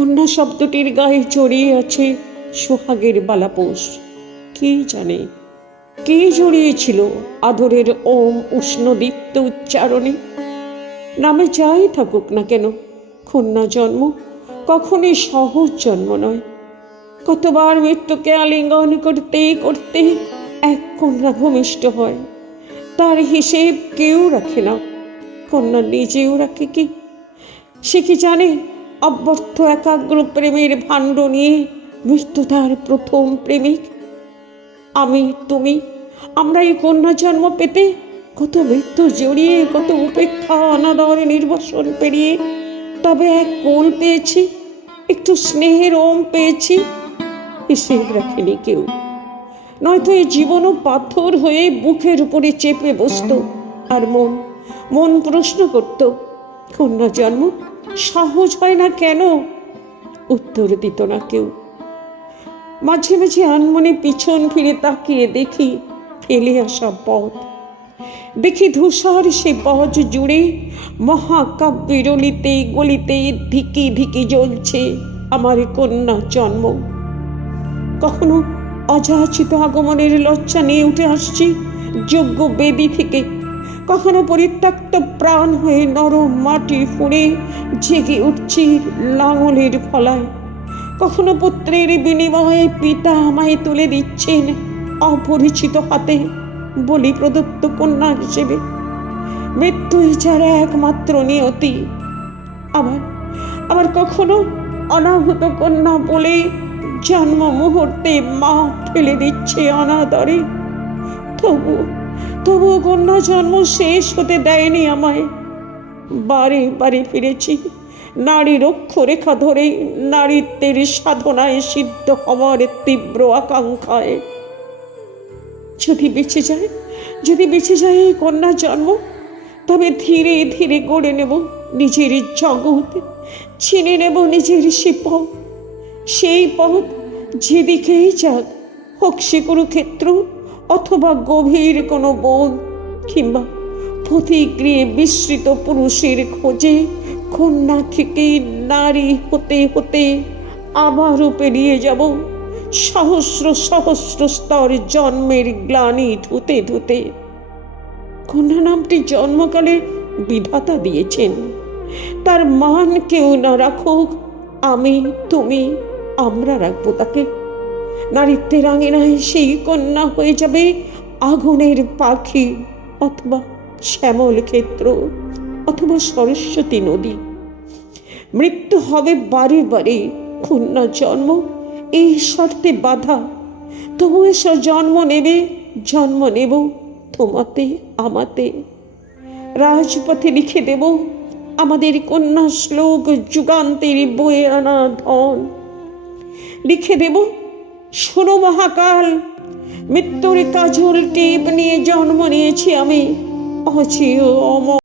কন্যা শব্দটির গায়ে জড়িয়ে আছে সোহাগের বালাপোষ কে জানে? কে জড়িয়েছিল আদরের ওম উষ্ণদীপ্ত উচ্চারণে? নামে যাই থাকুক না কেন কন্যা জন্ম কখনই সহজ জন্ম নয়। কতবার মৃত্যুকে আলিঙ্গন করতে করতে এক কন্যা ভূমিষ্ঠ হয়, তার হিসেব কেউ রাখে না। কন্যা নিজেও রাখে কি? সে কি জানে? অব্যর্থ একাগ্র প্রেমের ভাণ্ড নিয়ে মৃত্যু তার প্রথম প্রেমিক। আমি, তুমি, আমরা এই কন্যা জন্ম পেতে কত মৃত্যু জড়িয়ে, কত উপেক্ষা, অনাদর, নির্বাসন পেরিয়ে, তবে এক কোল পেয়েছি, একটু স্নেহের ওম পেয়েছি হিসেব রাখেনি কেউ। নয়তো এই জীবনও পাথর হয়ে বুকের উপরে চেপে বসতো, আর মন মন প্রশ্ন করত, কন্যা জন্ম সহজ হয় না কেন? উত্তর দিত না কেউ। মাঝে মাঝে আনমনে পিছন ফিরে তাকিয়ে দেখি ফেলে আসা পথ। দেখি ধূসর সে পথ জুড়ে মহাকাব্যের অলিতে গলিতে ধিকি ধিকি জ্বলছে আমার কন্যা জন্ম। কখনো অযাচিত আগমনের লজ্জা নিয়ে উঠে আসছি যোগ্য বেদি থেকে কখনো পরিত্যক্ত প্রাণ হয়ে নরম মাটি ফুঁড়ে জেগে উঠছি লাঙলের ফলায়। কখনো পুত্রের বিনিময়ে পিতা আমায় তুলে দিচ্ছেন অপরিচিত হাতে বলি প্রদত্ত কন্যা হিসেবে। মৃত্যুই যার একমাত্র নিয়তি। আবার আবার কখনো অনাহত কন্যা বলে জন্ম মুহূর্তে মা ফেলে দিচ্ছে অনাদরে। তবু তবু কন্যা জন্ম শেষ হতে দেয়নি আমায়। বারে বারে ফিরেছি। নারীর অক্ষরেখা ধরে নারীত্বের সাধনায় সিদ্ধ হওয়ার তীব্র আকাঙ্ক্ষায়। যদি বেঁচে যায়, যদি বেঁচে যায় এই কন্যা জন্ম তবে ধীরে ধীরে গড়ে নেব নিজের জগৎ চিনে নেব নিজের সে পথ। সেই পথ যেদিকেই যাক, হোক সে কুরুক্ষেত্র অথবা গভীর কোনো বোধ কিংবা প্রতিক্রিয়ে বিস্মৃত পুরুষের খোঁজে কন্যা থেকে নারী হতে হতে আবারও পেরিয়ে যাব সহস্র সহস্র স্তর জন্মের গ্লানি ধুতে ধুতে। কন্যা নামটি জন্মকালে বিধাতা দিয়েছেন। তার মান কেউ না রাখুক, আমি, তুমি, আমরা রাখব তাকে। নারীত্বের আঙিনায় সেই কন্যা হয়ে যাবে আগুনের পাখি অথবা শ্যামল ক্ষেত্র অথবা সরস্বতী নদী। মৃত্যু হবে বারে বারে কন্যা জন্ম, এই শর্তে বাধা। তবু এসব জন্ম নেবে, জন্ম নেব তোমাতে, আমাতে। রাজপথে লিখে দেব আমাদের কন্যা শ্লোক যুগান্তের বয়ে আনা ধন। লিখে দেব শোনো মহাকাল মৃত্যুর কাজল টিপ নিয়ে জন্ম নিয়েছি আমি। অচিও অমর।